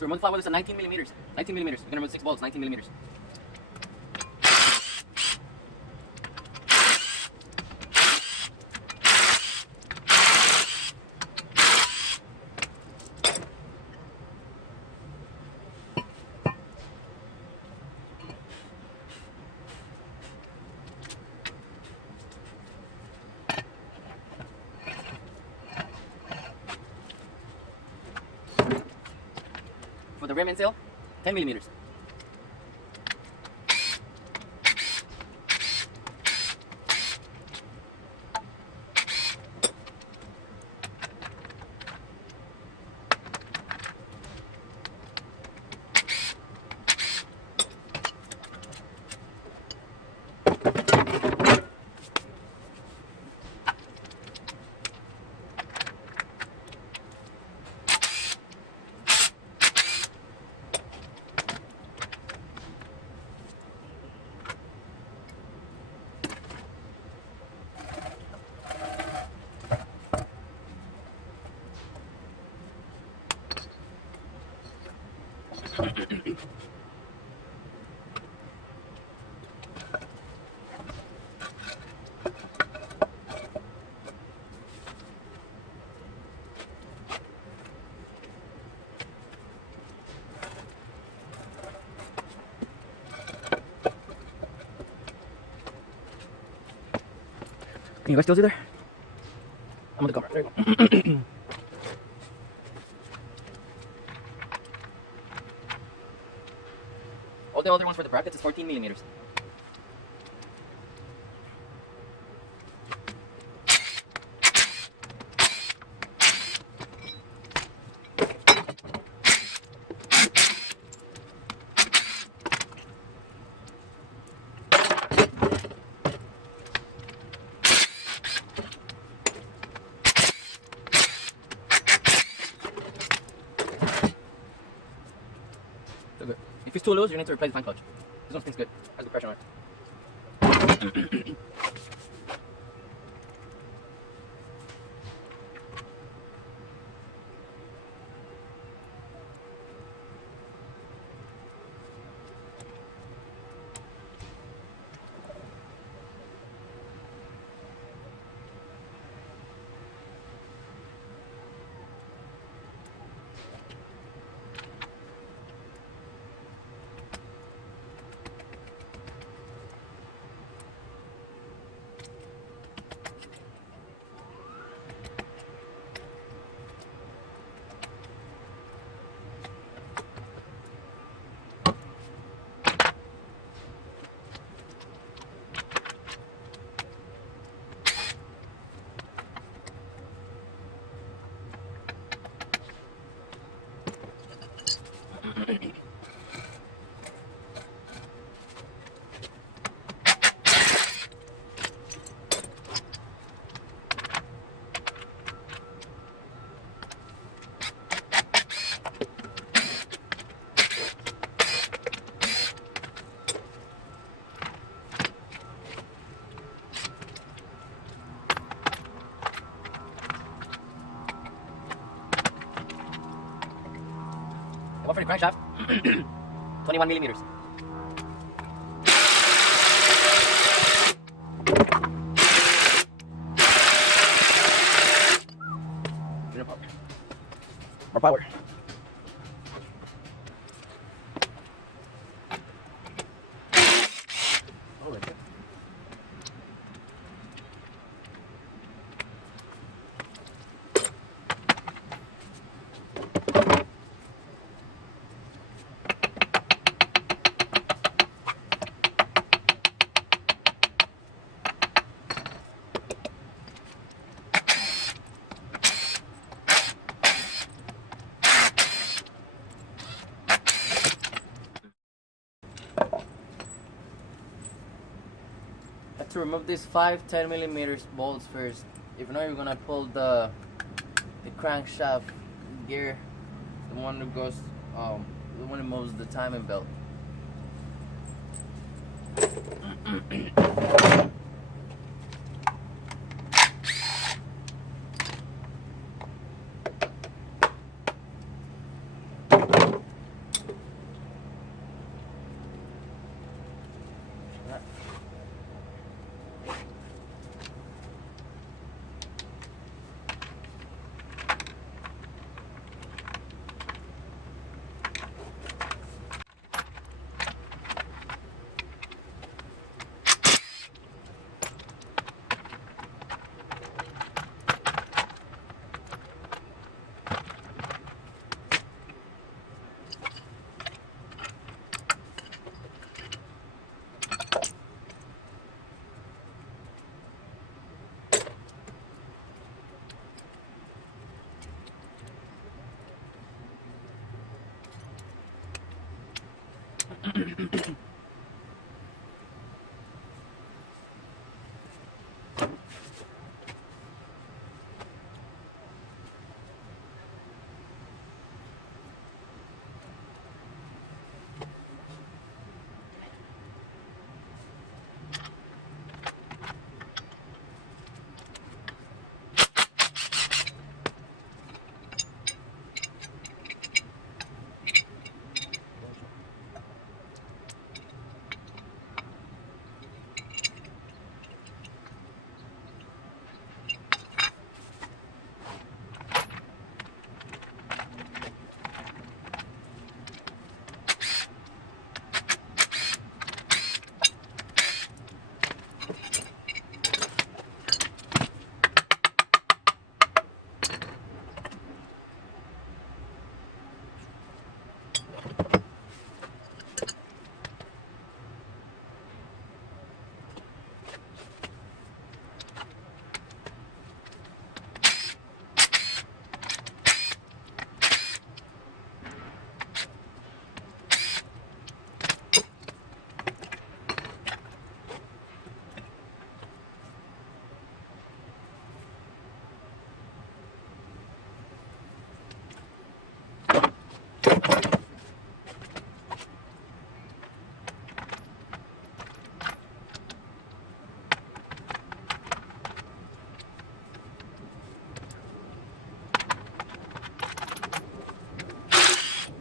To remove the flywheel, it's a 19 millimeters. 19 millimeters. You're gonna remove 6 bolts, 19 millimeters. For the rim insail, 10 millimeters. Can you guys still see there? I'm on the cover. There you go. All the other ones for the brackets is 14 millimeters. So good. If it's too loose, you need to replace the fan clutch. This one spins good. Has good pressure on it. One for the crankshaft, 21 millimeters. More power. To remove these 5-10 millimeters bolts first. If you know you're gonna pull the crankshaft gear, the one that goes, the one that moves the timing belt. The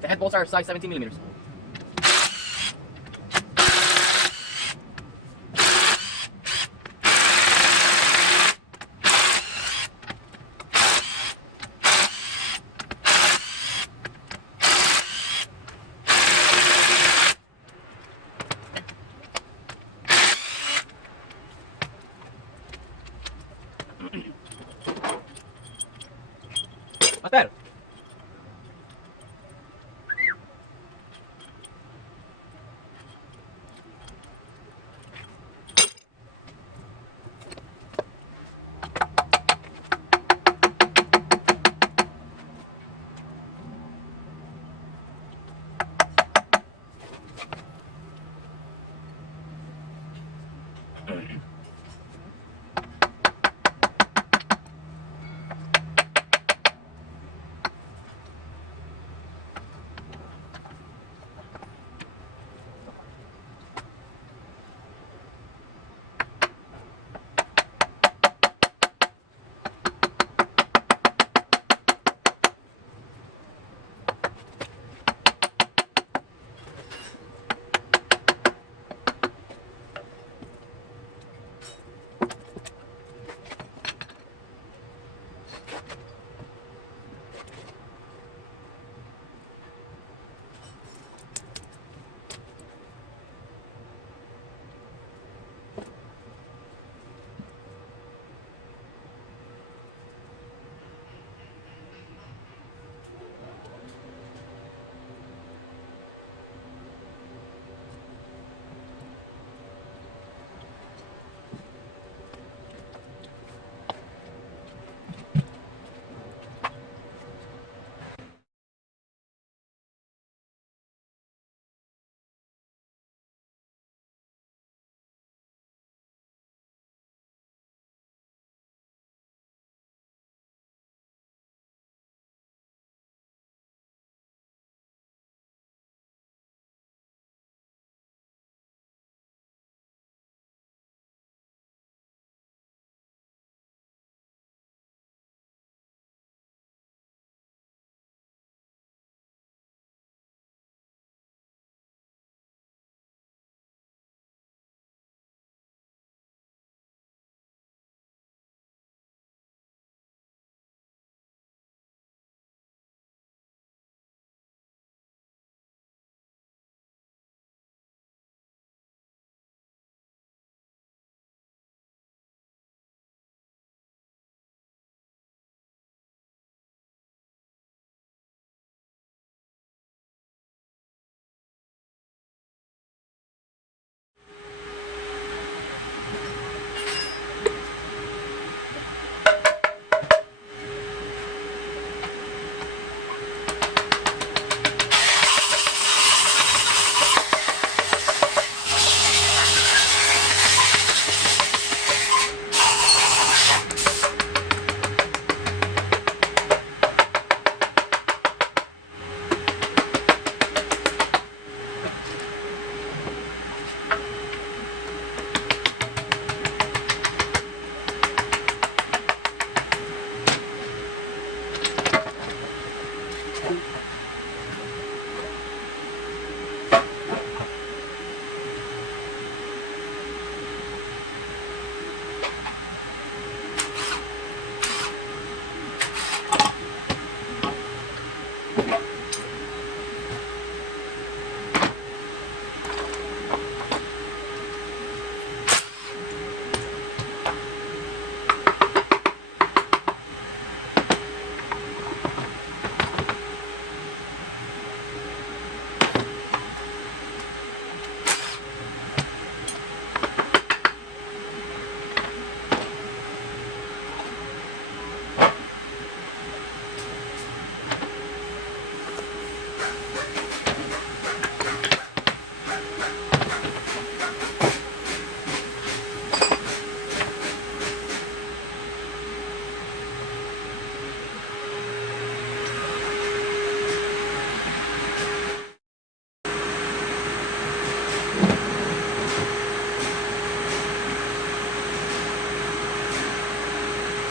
head bolts are size 17 millimeters. Master!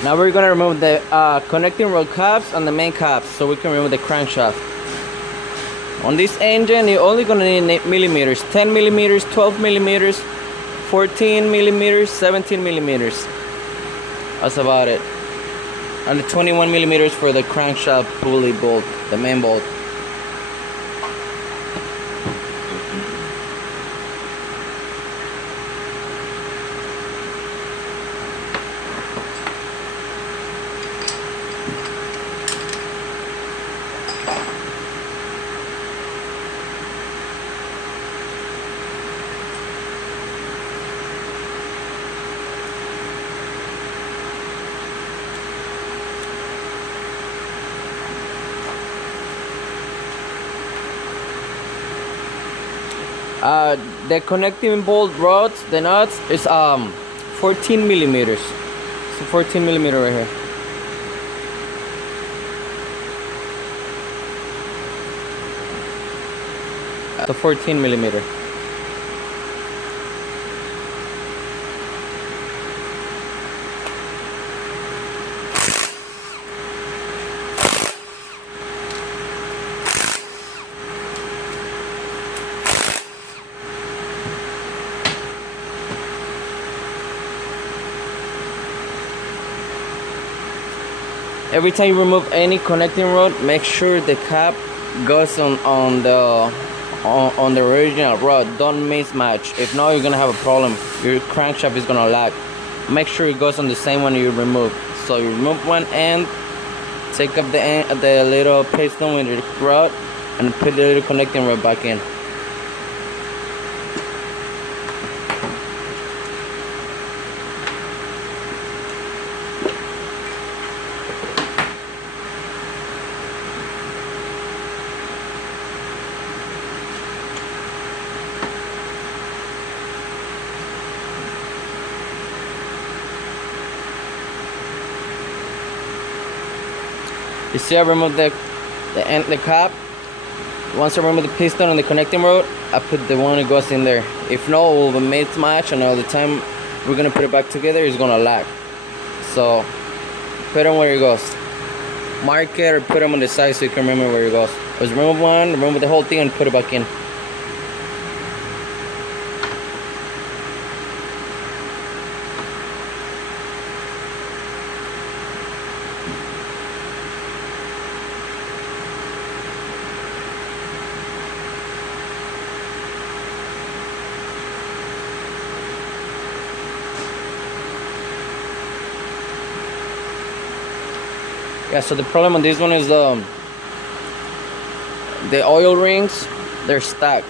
Now we're gonna remove the connecting rod caps and the main caps so we can remove the crankshaft. On this engine, you're only gonna need millimeters: 10 millimeters, 12 millimeters, 14 millimeters, 17 millimeters. That's about it. And the 21 millimeters for the crankshaft pulley bolt, the main bolt. The connecting bolt rods, the nuts, is 14 millimeters. So 14 millimeter right here. So 14 millimeter. Every time you remove any connecting rod, make sure the cap goes on the original rod. Don't mismatch. If not, you're gonna have a problem. Your crankshaft is gonna lag. Make sure it goes on the same one you remove. So you remove one end, take up the little piston with your rod, and put the little connecting rod back in. You see, I removed the cap. Once I remove the piston and the connecting rod, I put the one that goes in there. If not, it will be mismatch, and all the time we're gonna put it back together, it's gonna lag. So put them where it goes. Mark it or put them on the side so you can remember where it goes. Just remove one, remove the whole thing, and put it back in. Yeah, so the problem on this one is the oil rings, they're stacked.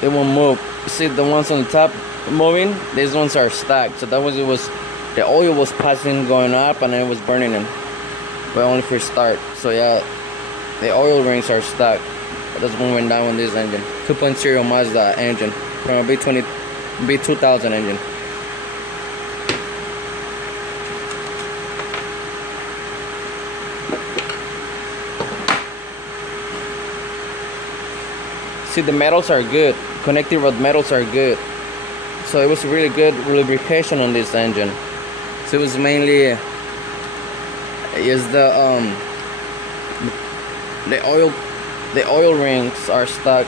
They won't move. You see the ones on the top moving? These ones are stacked. So that was the oil was passing, going up, and it was burning them. But only for start. So yeah, the oil rings are stacked. That's what went down with this engine. 2.0 Mazda engine from a b2000 engine. See, the metals are good. Connecting rod metals are good. So it was really good lubrication on this engine. So it was mainly the oil rings are stuck.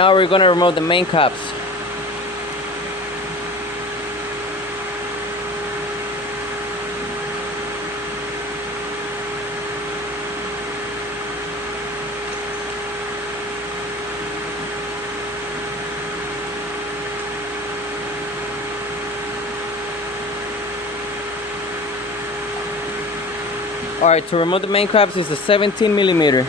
now we're gonna remove the main caps. Alright, to remove the main caps is a 17 millimeter.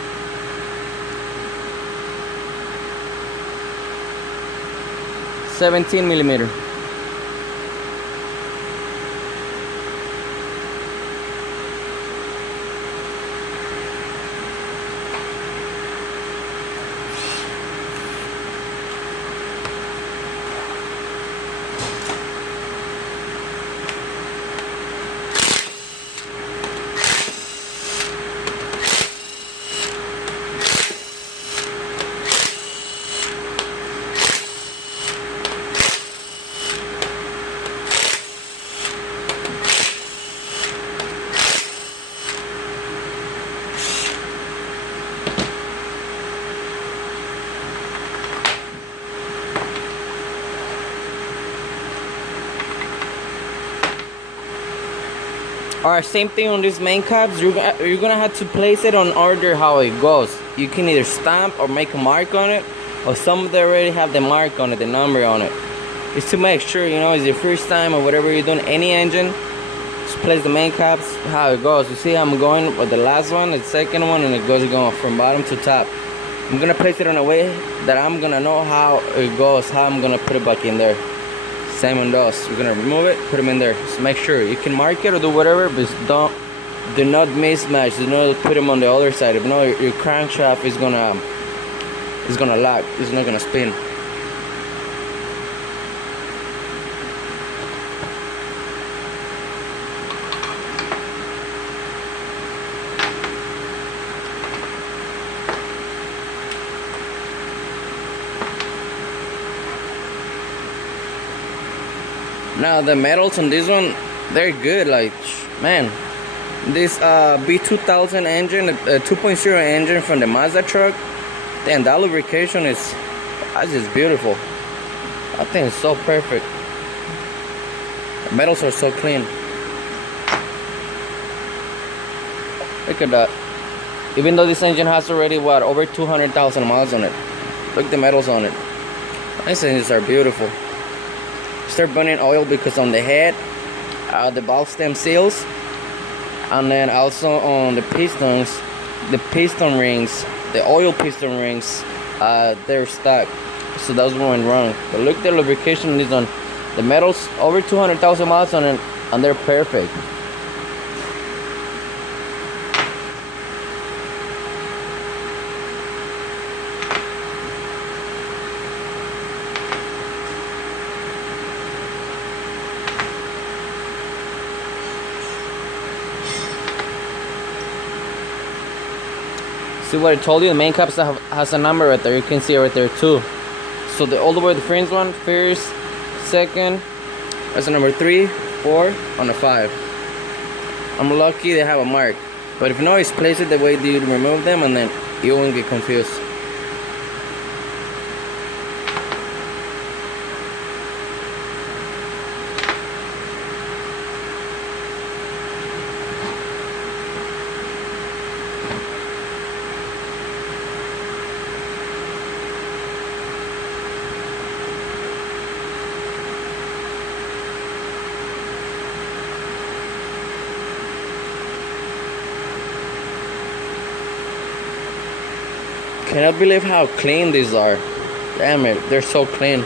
Alright, same thing on these main caps. You're gonna have to place it on order how it goes. You can either stamp or make a mark on it, or some of them already have the mark on it, the number on it. It's to make sure, you know, it's your first time or whatever you're doing, any engine, just place the main caps how it goes. You see how I'm going with the last one, the second one, and it goes going from bottom to top. I'm gonna place it in a way that I'm gonna know how it goes, how I'm gonna put it back in there. Same on those. You're gonna remove it, put them in there. Just make sure you can mark it or do whatever, but do not mismatch. Do not put them on the other side. If not, your crankshaft is gonna lock. It's not gonna spin. Now the metals on this one, they're good. Like, man, this b2000 engine, a 2.0 engine from the Mazda truck, and that lubrication is just beautiful. I think it's so perfect. The metals are so clean. Look at that. Even though this engine has already what, over 200,000 miles on it, look at the metals on it. These engines are beautiful. Start burning oil because on the head, the valve stem seals, and then also on the pistons, the piston rings, the oil piston rings, they're stuck, so that's what went wrong. But look, the lubrication is on the metals, over 200,000 miles on it, and they're perfect. See what I told you? The main caps has a number right there. You can see it right there too. So all the way to the first one, first, second, that's the number 3, 4, on the 5. I'm lucky they have a mark. But if not, just place it the way you remove them, and then you won't get confused. Cannot believe how clean these are. Damn it, they're so clean.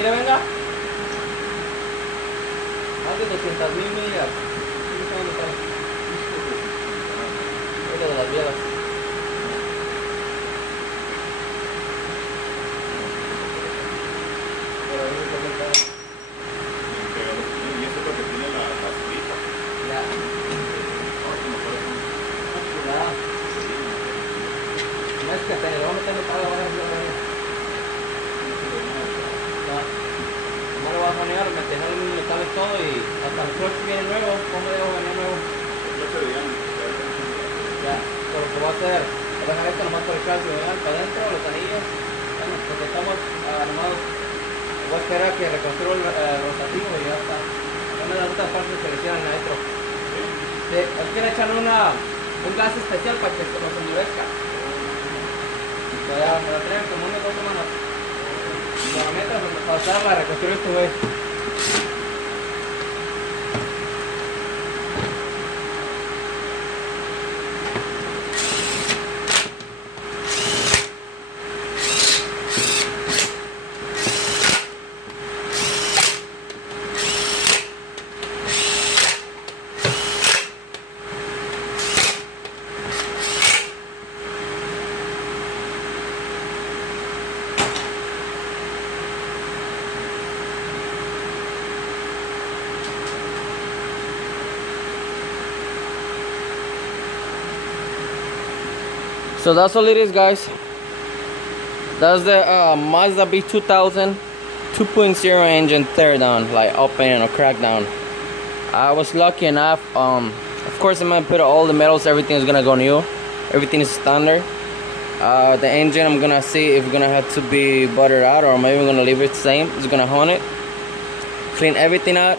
Mira, venga. Más de 200,000 millas. bielas. Pero eso es lo que y eso es lo que tiene la azulita. ya. Chulada. No es que te lo vamos a meter para la no lo vas a manejar, meter los metales todo y hasta el clutch viene nuevo. ¿Cómo le dejo venir nuevo? Ya, pero lo que voy a hacer, voy a dejar esto nomás por el calcio, vean, para adentro, los anillos. Bueno, porque estamos armados. Voy a esperar a que reconstruya el rotativo y ya está. Una de las otras partes que le hicieron adentro. Sí, es que le echan un gas especial para que se nos endurezca. Ya, me lo traen como unas 2 semanas. La meta es pasarla a reconstruir este güey. So that's all it is, guys. That's the Mazda b2000 2.0 engine teardown, like open or crack down. I was lucky enough. Of course, I'm gonna put all the metals. Everything is gonna go new. Everything is standard. The engine, I'm gonna see if it's gonna have to be buttered out, or maybe I'm gonna leave it the same. It's gonna hone it, clean everything out.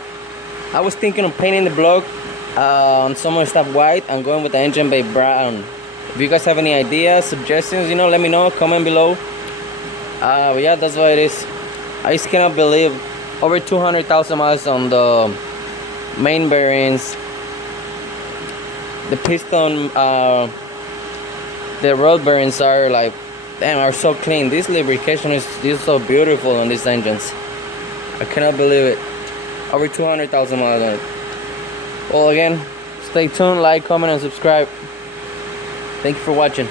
I was thinking of painting the block on some of the stuff white and going with the engine bay brown. If you guys have any ideas, suggestions, you know, let me know, comment below. But yeah, that's what it is. I just cannot believe over 200,000 miles on the main bearings. The piston, the road bearings are like, damn, are so clean. This lubrication is so beautiful on these engines. I cannot believe it. Over 200,000 miles on it. Well, again, stay tuned, like, comment, and subscribe. Thank you for watching.